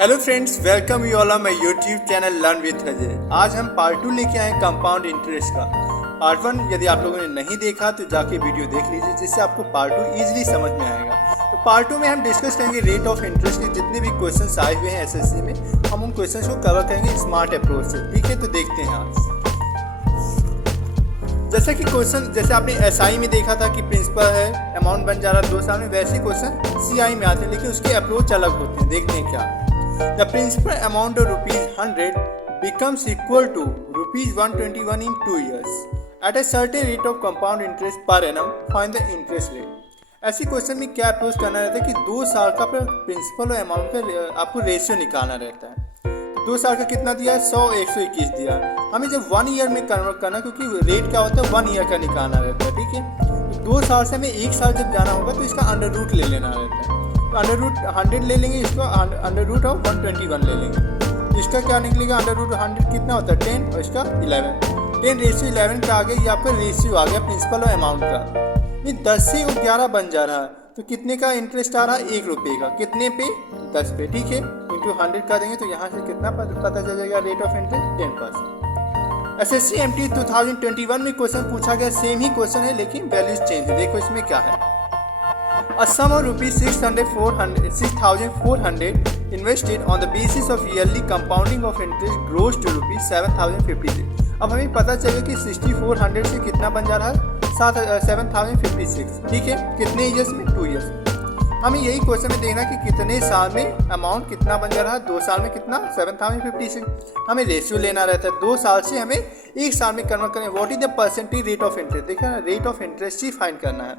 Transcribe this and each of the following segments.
Hello friends, welcome you all on my YouTube channel learn with Ajay. आज हम part 2 लेके आए कंपाउंड इंटरेस्ट का। पार्ट 1 यदि आप लोगों ने नहीं देखा तो जाके वीडियो देख लीजिए, जिससे आपको पार्ट 2 इजीली समझ में आएगा। तो पार्ट 2 में हम डिस्कस करेंगे रेट ऑफ इंटरेस्ट के जितने भी क्वेश्चंस आए हुए हैं एसएससी में, हम उन क्वेश्चंस को कवर करेंगे स्मार्ट अप्रोच से। ठीक है, तो देखते हैं आज। जैसा कि क्वेश्चन जैसे आपने एसआई में देखा था कि प्रिंसिपल है, अमाउंट बन जा रहा है 2 साल में, वैसे क्वेश्चन सीआई में आते हैं, लेकिन उसके अप्रोच अलग होते हैं। देखते हैं क्या। The principal amount of ₹100 becomes equal to ₹121 in 2 years. At a certain rate of compound interest per annum, find the interest rate. ऐसी क्वेश्चन में क्या अप्रोच करना रहता है कि 2 साल का प्रिंसिपल और अमाउंट का आपको रेशियो निकालना रहता है। 2 साल का कितना दिया है? 100, 121 दिया। हमें जब 1 ईयर में कन्वर्ट करना, क्योंकि रेट क्या होता है 1 ईयर का निकालना रहता है। ठीक है, 2 साल से हमें 1 साल जब जाना होगा तो इसका अंडर रूट ले लेना रहता है। तो अंडर रूट 100 ले लेंगे, इसको अंडर रूट ऑफ 121 ले लेंगे। तो इसका क्या निकलेगा? अंडर रूट 100 कितना होता है? 10 और इसका 11। 10:11 का आ गया, ये आपका रेशियो आ गया प्रिंसिपल और अमाउंट का। ये 10 से 11 बन जा रहा है, तो कितने का इंटरेस्ट आ रहा है? 1 रुपये का। कितने पे? 10 पे। ठीक है, इंटू 100 कर देंगे तो यहाँ से कितना पता चल जाएगा? Rate of interest 10%। SSC MT 2021 में क्वेश्चन पूछा गया, सेम ही क्वेश्चन है लेकिन वैल्यूज चेंज है। देखो इसमें क्या है। A sum of ₹6,400 invested on the basis of yearly compounding of interest grows to ₹7,056। अब हमें पता चलेगा कि 6400 से कितना बन जा रहा है? 7,056। ठीक है, कितने ईयर्स में? 2 ईयर्स। हमें यही क्वेश्चन में देखना कि कितने साल में अमाउंट कितना बन जा रहा है। 2 साल में कितना? 7,056। हमें रेशियो लेना रहता है। 2 साल से हमें 1 साल में कन्वर्ट करें। What is the percentage rate of interest? देखिए ना, rate of interest he find करना है।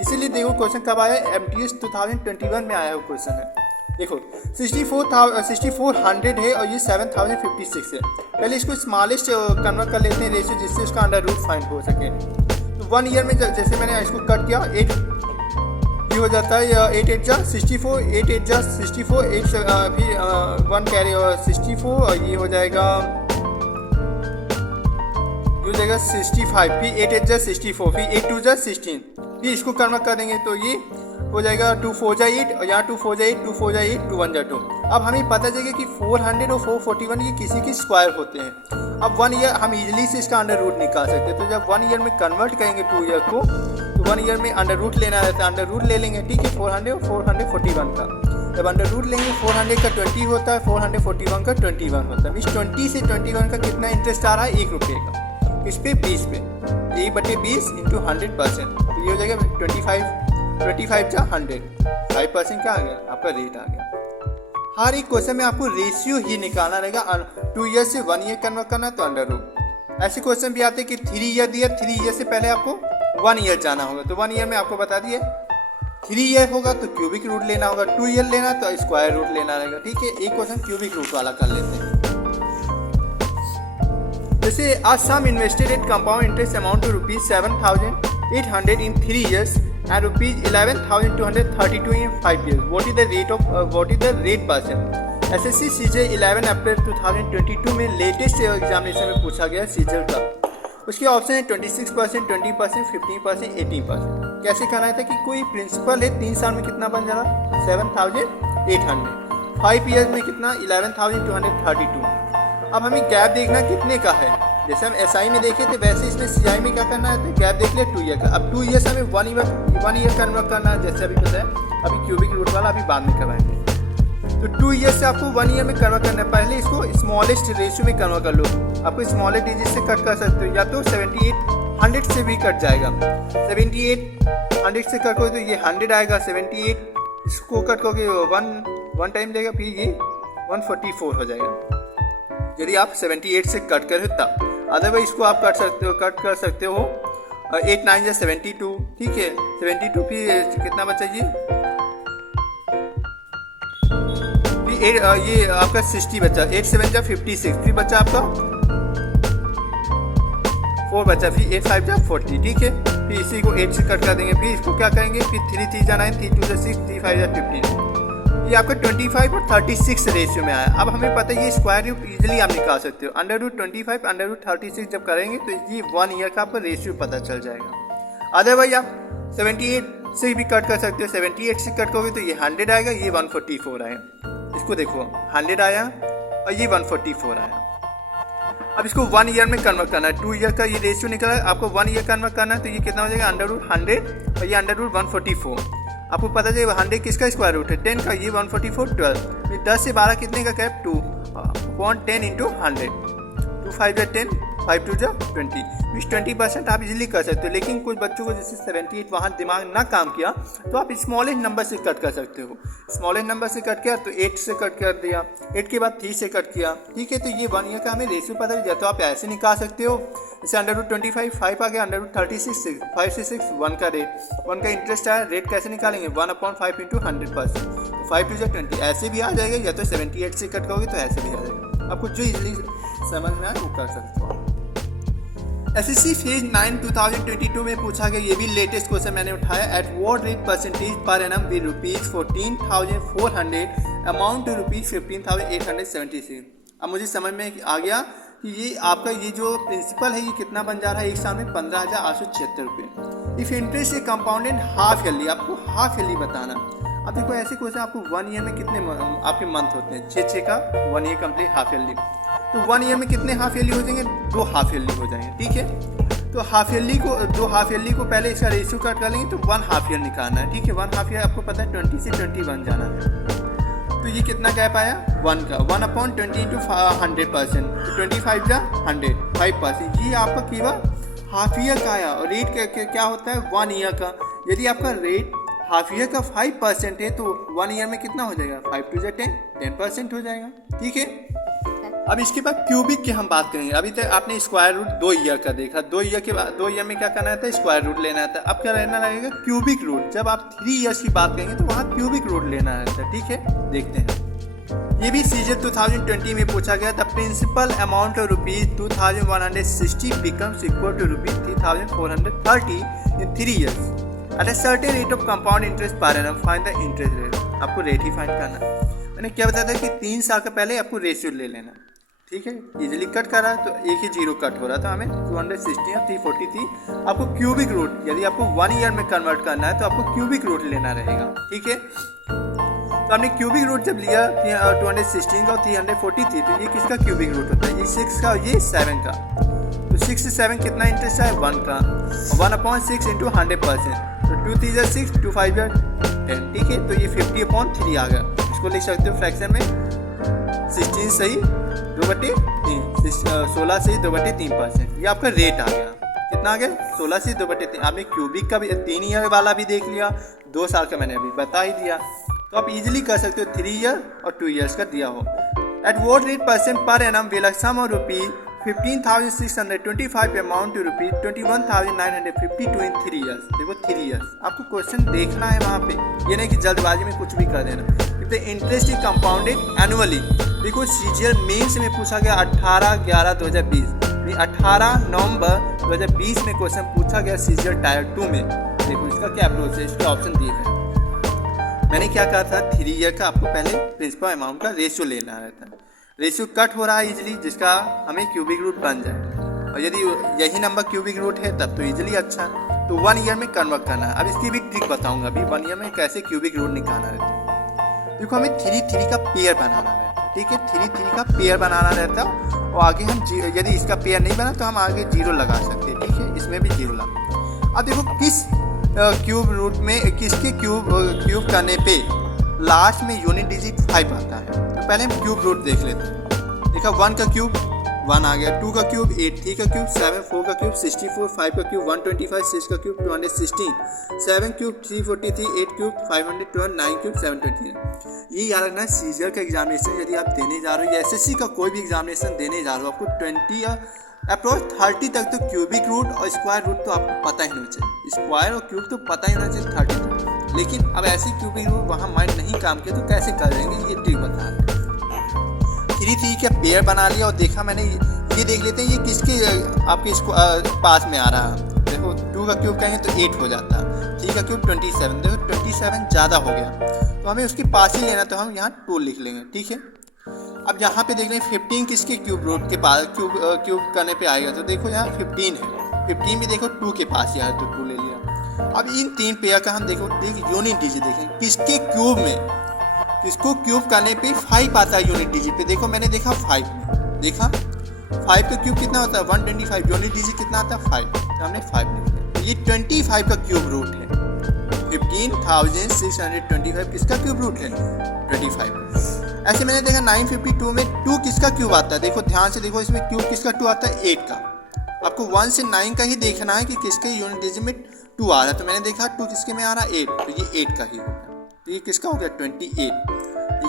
इसीलिए देखो क्वेश्चन कब आया? MTS 2021 में आया हुआ क्वेश्चन है। देखो 6400 है और ये 7056 है। पहले इसको स्मॉलेस्ट कन्वर्ट कर लेते हैं रेशियो, जिससे उसका अंडर रूट फाइंड हो सके। तो 1 ईयर में जैसे मैंने इसको कट किया, 8 ये हो जाता है 8 8 जा 64, 8 8 जा 64, 8 फिर 1 कैरी 64 और ये हो जाएगा 65, फिर 8 8 जा 64, फिर 8 2 जा 16, फिर इसको कन्वर्ट कर देंगे तो ये हो जाएगा 2 4 जा 8 और यहाँ 2 4 जा 8, 2 4 जा 8, 2 1 जा 2। अब हमें पता चलेगा कि 400 और 441 ये किसी के स्क्वायर होते हैं। अब 1 ईयर हम इजीली से इसका अंडर रूट निकाल सकते हैं। तो जब 1 ईयर में कन्वर्ट करेंगे 2 ईयर को, तो 1 ईयर में अंडर रूट लेना रहता है। अंडर रूट ले लेंगे। ठीक है, 400 और 441 का जब अंडर रूट लेंगे, 400 का 20 होता है, 441 का 21 होता है। मीन्स 20 से 21 का कितना इंटरेस्ट आ रहा है? 1 रुपये का। इस पे 20 पे 1/20 इंटू 100%, तो ये हो जाएगा 25 जा 100, 5% क्या आ गया? आपका रेट आ गया। हर एक क्वेश्चन में आपको रेशियो ही निकालना रहेगा। 2 ईयर से 1 ईयर कन्वर्ट करना है तो अंडर रूट। ऐसे क्वेश्चन भी आते हैं कि 3 ईयर दिया, 3 ईयर से पहले आपको 1 ईयर जाना होगा। तो 1 ईयर में आपको बता दिए 3 ईयर होगा तो क्यूबिक रूट लेना होगा, 2 ईयर लेना तो स्क्वायर रूट लेना रहेगा। ठीक है, एक क्वेश्चन क्यूबिक रूट वाला कर लेते हैं। जैसे a sum invested at compound interest amount to ₹7,800 in 3 years and ₹11,232 in 5 years. What is the rate percent? SSC CJ 11 अप्रैल 2022 में लेटेस्ट एग्जामिनेशन में पूछा गया सीजल का। उसके ऑप्शन है 26%, 20%, 15%, 18%। कैसे कहना था कि कोई प्रिंसिपल है 3 साल में कितना बन जा रहा? 7,800। 5 ईयर्स में कितना? 11,232। अब हमें गैप देखना कितने का है। जैसे हम एसआई में देखे थे वैसे इसमें सीआई में क्या करना है? तो गैप देख लिया 2 ईयर का। अब 2 ईयर से हमें 1 ईयर कन्वर्ट करना है, जैसे अभी बताया। अभी क्यूबिक रूट वाला अभी बाद में करवाएंगे। तो 2 ईयर से आपको 1 ईयर में कन्वर्ट करना है। पहले इसको स्मॉलेस्ट रेशियो में कन्वर्ट कर लो। आपको स्मॉलेस्ट डिजिट से कट कर सकते हो, या तो 7800 से भी कट जाएगा। 7800 से कट करोगे तो ये 100 आएगा। 78 इसको कट करोगे 1 टाइम लेगा, फिर ये 144 हो जाएगा यदि आप 78 से कट करें तब। अदरवाइज इसको आप कट कर सकते हो 8 9 या 72। ठीक है, 72 फिर कितना बचा? ये ये आपका 60 बचा। 8 7 जा 56, फिर बचा आपका 4 बचा, फिर 8 5 जा 40। ठीक है, फिर इसी को 8 से कट कर देंगे। फिर इसको क्या करेंगे? फिर 3 3 जा 9, 3 2 जा 6, 3 5 जा 15। ये आपका 25 और 36 रेशियो में आया। अब हमें पता है ये स्क्वायर रूट इजीली आप निकाल सकते हो। अंडर रूट 25 अंडर रूट 36 जब करेंगे तो ये 1 ईयर का आपका रेशियो पता चल जाएगा। अदरवाइज आप 78 से भी कट कर सकते हो। 78 से कट करोगे तो ये 100 आएगा, ये 144 आएगा। इसको देखो 100 आया और ये 144 आया। अब इसको 1 ईयर में कन्वर्ट करना है, 2 ईयर का ये रेशियो निकला है, आपको 1 ईयर कन्वर्ट करना है तो ये कितना हो जाएगा √100 और ये √144। आपको पता चलेगा 100 किसका स्क्वायर रूट है 10 का, ये 144 12, 10 से 12 कितने का कैप 2 10 इंटू 100, 2 5 या 10, 5 2 जा 20, इस 20% आप इजीली कर सकते हो। लेकिन कुछ बच्चों को जैसे 78 वहाँ दिमाग ना काम किया तो आप स्मॉलेस्ट नंबर से कट कर सकते हो। स्मॉलेस्ट नंबर से कट किया तो 8 से कट कर दिया, 8 के बाद 3 से कट किया, ठीक है। तो ये 1 ईयर का हमें रेशियो पता चल जाए तो आप ऐसे निकाल सकते हो। जैसे √25 5 आ गया, √36 6, 5 से 6 1 का रेट, 1 का इंटरेस्ट आया, रेट कैसे निकालेंगे 1/5 इंटू 100%, तो 5 2 20, ऐसे भी आ जाएगा, या तो 78 से कट करोगे तो ऐसे भी आ जाएगा। आपको जो इजीली समझ में आए वो कर सकते हो। SSC फेज 9 2022 में पूछा गया, ये भी लेटेस्ट क्वेश्चन मैंने उठाया। At what rate percentage per annum with ₹14,400 amount to ₹15,876। अब मुझे समझ में आ गया कि ये आपका ये जो प्रिंसिपल है ये कितना बन जा रहा है एक साल में 15,876 रुपये। If interest A compounded half yearly, आपको हाफ ईयरली बताना। अब देखो ऐसे क्वेश्चन आपको 1 ईयर में कितने आपके मंथ होते हैं, 6 का 1 ईयर कंप्लीट हाफ ईयरली, तो 1 ईयर में कितने हाफ ईयरली हो जाएंगे 2 हाफ ईयरली हो जाएंगे, ठीक है। तो हाफ ईयरली को 2 हाफ ईयरली को पहले इसका रेशियो कट कर लेंगे तो 1 हाफ ईयर निकालना है, ठीक है। 1 हाफ ईयर आपको पता है 20 से 21 जाना है, तो ये कितना गैप आया 1 का, 1/20 इंटू 100%, तो 25 जा 100, 5%, ये आपका केवल हाफ ईयर का आया। और रेट क्या होता है 1 ईयर का, यदि आपका रेट हाफ ईयर का 5% है तो 1 ईयर में कितना हो जाएगा 5 2 जा 10% हो जाएगा, ठीक है। अब इसके बाद क्यूबिक की हम बात करेंगे। अभी तक आपने स्क्वायर रूट 2 ईयर का देखा, 2 ईयर के बाद 2 ईयर में क्या करना था स्क्वायर रूट लेना था। अब क्या रहना लगेगा क्यूबिक रूट। जब आप 3 ईयर्स की बात करेंगे तो वहाँ क्यूबिक रूट लेना रहता है, ठीक है। देखते हैं, ये भी सीजन 2020 में पूछा गया। The principal amount of ₹2,160 becomes equal to ₹3,430 in 3 years at a certain rate of compound interest per annum, find the interest rate. आपको रेट ही फाइंड करना है। मैंने क्या बताया था कि 3 साल का पहले आपको रेशियो ले लेना, ठीक है। इजीली कट कर रहा है तो एक ही जीरो कट हो रहा था, हमें 260 और 340 थी। आपको क्यूबिक रूट, यदि आपको 1 ईयर में कन्वर्ट करना है तो आपको क्यूबिक रूट लेना रहेगा, ठीक है। तो हमने क्यूबिक रूट जब लिया 216 का और 340 थी, तो ये किसका क्यूबिक रूट होता है, ये 6 का और ये 7 का। तो 6 से 7 कितना इंटरेस्ट है 1 का, 1/6 इंटू 100%, तो 2 3 जा 6, 2 5 जा 10, ठीक है। तो ये 50/3 आ गया। इसको लिख सकते हो फ्रैक्शन में 16 सही 2/3, 16 से 2/3%, ये आपका रेट आ गया। कितना आ गया 16 से 2/3। आपने क्यूबिक का भी 3 ईयर वाला भी देख लिया, 2 साल का मैंने अभी बता ही दिया। तो आप इजीली कर सकते हो 3 ईयर और 2 ईयर्स का दिया हो। At what rate percent per annum will a sum of ₹15,625 amount to ₹21,952 in 3 years. देखो 3 ईयर्स आपको क्वेश्चन देखना है वहाँ पे, ये नहीं कि जल्दबाजी में कुछ भी कर देना। Interest is compounded annually. देखो सीजीएल मेंस में पूछा गया 18/11/2020, 18 नवंबर 2020 में क्वेश्चन पूछा गया सीजीएल टायर 2 में। देखो इसका क्या अप्रोच है, इसके ऑप्शन दिए हैं। मैंने क्या कहा था 3 ईयर का आपको पहले प्रिंसिपल अमाउंट का रेशियो लेना रहता है। रेशियो कट हो रहा है इजीली, जिसका हमें क्यूबिक रूट बन जाए, और यदि यही नंबर क्यूबिक रूट है तब तो इजीली अच्छा है। तो 1 ईयर में कन्वर्ट करना है। अब इसकी भी ट्रिक बताऊंगा अभी 1 ईयर में कैसे क्यूबिक रूट निकालना रहता है। देखो हमें 3 3 का पेयर बनाना रहता है, ठीक है। 3 3 का पेयर बनाना रहता है और आगे हम यदि इसका पेयर नहीं बना तो हम आगे 0 लगा सकते हैं, ठीक है। इसमें भी 0 लगा। अब देखो किस क्यूब रूट में किसके क्यूब करने पे लास्ट में यूनिट डिजिट 5 आता है। तो पहले हम क्यूब रूट देख लेते हैं। देखा 1 का क्यूब 1 आ गया, 2 का क्यूब 8, 3 का क्यूब 7, 4 का क्यूब 64, 5 का क्यूब 125, 6 का क्यूब 216, 7 क्यूब 343, 8 क्यूब 512, 9 क्यूब 720। ये याद रखना है सीजीएल का एग्जामिनेशन यदि आप देने जा रहे हो या एसएससी का कोई भी एग्जामिनेशन देने जा रहे हो, आपको 20 या अप्रोच 30 तक तो क्यूबिक रूट और स्क्वायर रूट तो आपको पता ही नहीं चाहिए। स्क्वायर और क्यूब तो पता ही नहीं चाहिए 30 तक। लेकिन अब ऐसे क्यूबिक रूट वहाँ माइंड नहीं काम किया तो कैसे कर देंगे, ये ट्रिक बता रहे हैं। 3 3 का पेयर बना लिया और देखा मैंने, ये देख लेते हैं ये किसके आपके पास में आ रहा है। देखो 2 का क्यूब कहेंगे तो 8 हो जाता है, 3 का क्यूब 27, देखो 27 ज़्यादा हो गया तो हमें उसके पास ही लेना, तो हम यहाँ 2 लिख लेंगे, ठीक है। अब यहाँ पे देख लें 15 किसके क्यूब रूट के पास क्यूब करने पे आएगा, तो देखो यहाँ 15 है, 15 भी देखो 2 के पास ही आया तो 2 ले लिया। अब इन 3 पेयर का हम देखो यूनिट डिजिट देखें किसके क्यूब में किसको क्यूब करने पे 5 आता है यूनिट डिजिट पे। देखो मैंने देखा 5, देखा 5 का क्यूब कितना होता है 125, यूनिट डिजिट कितना आता है 5, तो हमने 5 लिख लिया। तो ये 25 का क्यूब रूट है। 15,625 किसका क्यूब रूट है 25। ऐसे मैंने देखा 952 में 2 किसका क्यूब आता है। देखो ध्यान से देखो, इसमें क्यूब किसका 2 आता है 8 का। आपको 1 से 9 का ही देखना है कि किसके यूनिट डिजिट में 2 आ रहा है। तो मैंने देखा 2 किसके में आ रहा है 8, तो ये 8 का ही होगा। तो ये किसका हो गया 28, ये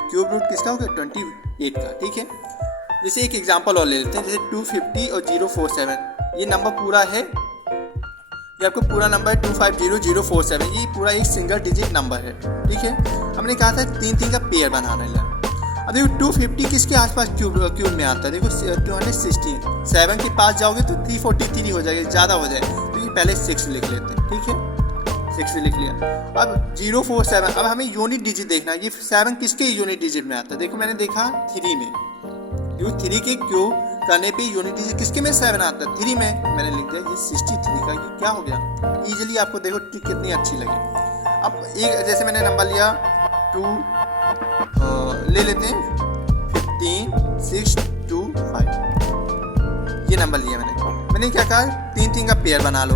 क्यूब रूट किसका हो गया 28 का। ठीक है, जैसे एक एग्जांपल और ले लेते हैं, जैसे 250 और 047, ये नंबर पूरा है, ये आपको पूरा नंबर है 250047, ये पूरा एक सिंगल डिजिट नंबर है। ठीक है, हमने कहा था 3 का पेयर बनाना है। अब देखो 250 किसके आसपास क्यूब में आता है। देखो 216, 7 के पास जाओगे तो 343 हो जाएगा, ज़्यादा हो जाए, तो ये पहले 6 लिख लेते हैं। ठीक है, 6 लिख लिया। अब 047, अब हमें यूनिट डिजिट देखना है, ये 7 किसके यूनिट डिजिट में आता है। देखो मैंने देखा 3 में, क्यों 3 के क्यूब करने पे यूनिट डिजिट किसके में 7 आता है 3 में, मैंने लिख दिया ये 63 का। ये क्या हो गया इजीली, आपको देखो ट्रिक कितनी अच्छी लगी। अब एक जैसे मैंने नंबर लिया 2 ले लेते हैं 15625, ये नंबर लिया मैंने क्या कहा 3 का पेयर बना लो।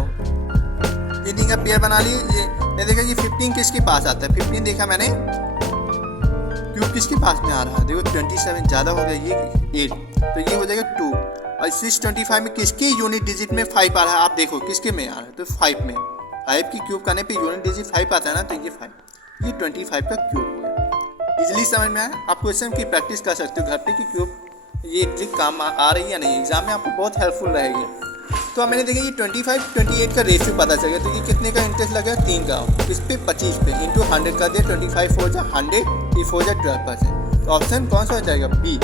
3 का पेयर बना लिए, ये मैंने देखा ये 15 किसके पास आता है। 15 देखा मैंने क्यूब किसके पास में आ रहा है। देखो 27 ज़्यादा हो गया, ये 8, तो ये हो जाएगा 2। और 625 में किसके यूनिट डिजिट में 5 आ रहा है, आप देखो किसके में आ रहा है, तो 5 में। 5 की क्यूब करने पे यूनिट डिजिट 5 आता है ना, तो ये 5, ये 25 का क्यूब हो गया। इजीली समझ में आया। आप क्वेश्चन की प्रैक्टिस कर सकते हो घर पे कि क्यूब ये ट्रिक काम आ रही है या नहीं, एग्जाम में आपको बहुत हेल्पफुल रहेगी। तो अब मैंने देखा ये 25 28 का रेशियो पता चल गया, तो ये कितने का इंटरेस्ट लगा 3 का, इस पे 25 पे इंटू 100 कर दिया, 25 हो जाए 100, इफ हो जाए 12%। तो ऑप्शन कौन सा हो जाएगा बी।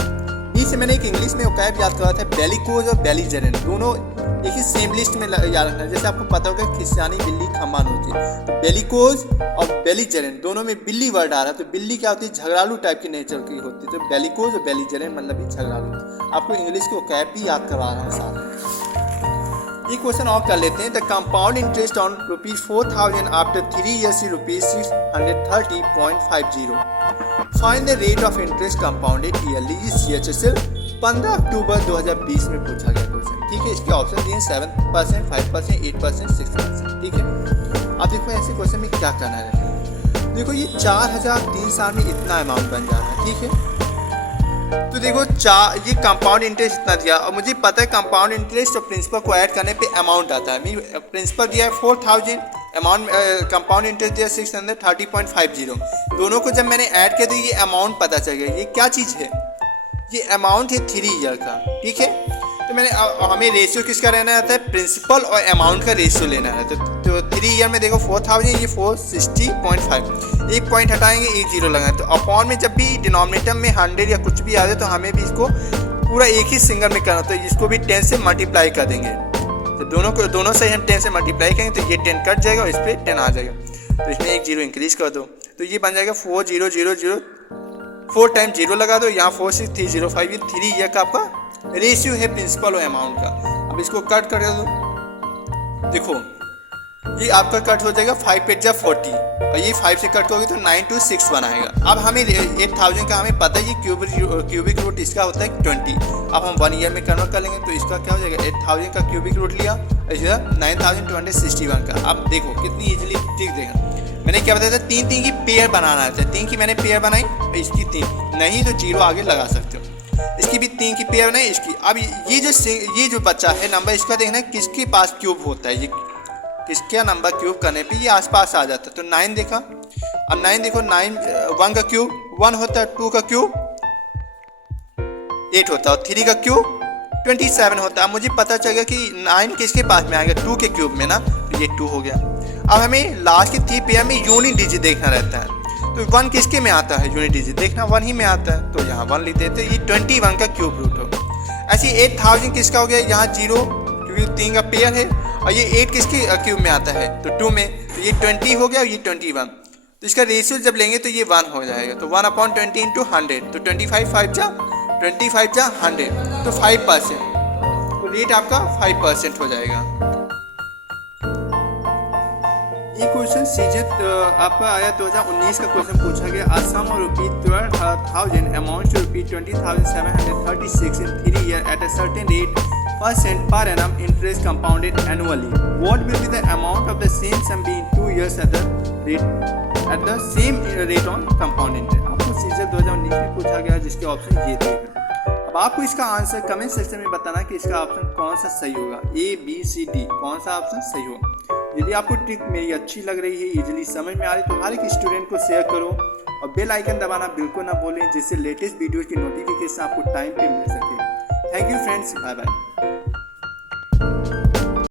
बी से मैंने एक इंग्लिश में वोकैब याद करा था, बेलिकोज और बेलीजेरेंट, दोनों एक ही सेम लिस्ट में याद रखना है। जैसे आपको पता होगा खिसियानी बिल्ली खम्बान होती है, तो बेलिकोज और बेलीजेरेंट दोनों में बिल्ली वर्ड आ रहा है, तो बिल्ली क्या होती है झगड़ालू टाइप की नेचर की होती है। तो बेलिकोज और बेलीजेरेंट मतलब ही झगड़ालू। आपको इंग्लिश के वोकैब भी याद करवा रहा है साथ। ये क्वेश्चन और कर लेते हैं। The compound interest on ₹4000 after 3 years से ₹630.50। Find the rate of interest compounded yearly CHSL 15 अक्टूबर 2020 में पूछा गया क्वेश्चन। ठीक है, इसके ऑप्शन दिए 7%, 5%, 8%, 6%। ठीक है, अब देखो ऐसे क्वेश्चन में क्या करना है। देखो ये 4000 3 साल में इतना अमाउंट बन जा रहा है। ठीक है, तो देखो ये कंपाउंड इंटरेस्ट इतना दिया, और मुझे पता है कंपाउंड इंटरेस्ट और प्रिंसिपल को ऐड करने पे अमाउंट आता है। मैं प्रिंसिपल दिया है 4000, अमाउंट कंपाउंड इंटरेस्ट दिया 630.50। दोनों को जब मैंने ऐड किया तो ये अमाउंट पता चल गया। ये क्या चीज़ है, ये अमाउंट है 3 ईयर का। ठीक है, तो मैंने हमें रेशियो किसका रहना रहता है, प्रिंसिपल और अमाउंट का रेशियो लेना है। तो 3 ईयर में देखो 4000, ये 460.5, एक पॉइंट हटाएंगे, एक जीरो लगाएं, तो अपॉन में जब भी डिनोमिनेटर में 100 या कुछ भी आ जाए तो हमें भी इसको पूरा एक ही सिंगल में करना, तो इसको भी 10 से मल्टीप्लाई कर देंगे। तो दोनों से हम 10 से मल्टीप्लाई करेंगे तो ये 10 कट जाएगा और इस पर 10 आ जाएगा, तो इसमें एक जीरो इंक्रीज कर दो, तो ये बन जाएगा 4000, 4 टाइम जीरो लगा दो, यहाँ 46305, ये 3 ईयर का आपका रेशियो है प्रिंसिपल और अमाउंट का। अब इसको कट कर दो, देखो ये आपका कट हो जाएगा 5 8 जा 40, और ये 5 से कट करोगे तो 926 आएगा। अब हमें 8000 का हमें पता है ये क्यूबिक रूट इसका होता है 20। अब हम 1 ईयर में कन्वर्ट कर लेंगे तो इसका क्या हो जाएगा 8000 का क्यूबिक रूट लिया, इधर 9261 का। अब देखो कितनी इजीली ट्रिक देखना, मैंने क्या बताया था 3 की पेयर बनाना है। 3 की मैंने पेयर बनाई, इसकी 3 नहीं तो जीरो आगे लगा सकते हो, इसकी भी 3 की पेयर बनाई इसकी। अब ये जो बच्चा है नंबर, इसका देखना है किसके पास क्यूब होता है, ये किसका नंबर क्यूब करने पे ये आसपास आ जाता है। तो 9 देखा, अब 9 देखो 9 1 का क्यूब 1 होता है, 2 का क्यूब 8 होता है, और 3 का क्यूब 27 होता है। अब मुझे पता चल गया कि 9 किसके पास में आएगा 2 के क्यूब में ना, तो ये 2 हो गया। अब हमें लास्ट की 3 पेयर में यूनिट डिजिट देखना रहता है, तो 1 किसके में आता है यूनिट डिजिट देखना, 1 ही में आता है, तो यहाँ 1 लिख देते, ये 21 का क्यूब रूट हो। ऐसे 8000 किसका हो गया, यहाँ 0 क्योंकि 3 का पेयर है, और ये 8 किसके क्यूब में आता है, तो 2 में, तो ये 20 हो गया और ये 21, तो इसका रेशियो जब लेंगे तो ये 1 हो जाएगा, तो 1/20 इंटू 100, तो 25 5 जा 100, तो 5%, तो रेट आपका 5% हो जाएगा। ये क्वेश्चन क्वेश्चन सीजित आपका आया 2019 का क्वेश्चन पूछा गया। असम और ₹12,000 amount to ₹20,736 in 3 years at a certain rate % per annum interest compounded annually. What will be the amount of the same sum be in 2 years at the same rate on compound interest? आपको सीजित 2019 में पूछा गया जिसके option ये थे। अब आपको इसका आंसर कमेंट सेक्शन में बताना कि इसका ऑप्शन कौन सा सही होगा, A, B, C, D, कौन सा ऑप्शन सही होगा। यदि आपको ट्रिक मेरी अच्छी लग रही है, इजीली समझ में आ रही, तो हर एक स्टूडेंट को शेयर करो और बेल आइकन दबाना बिल्कुल ना भूलें, जिससे लेटेस्ट वीडियो की नोटिफिकेशन आपको टाइम पे मिल सके। Thank you friends, bye bye.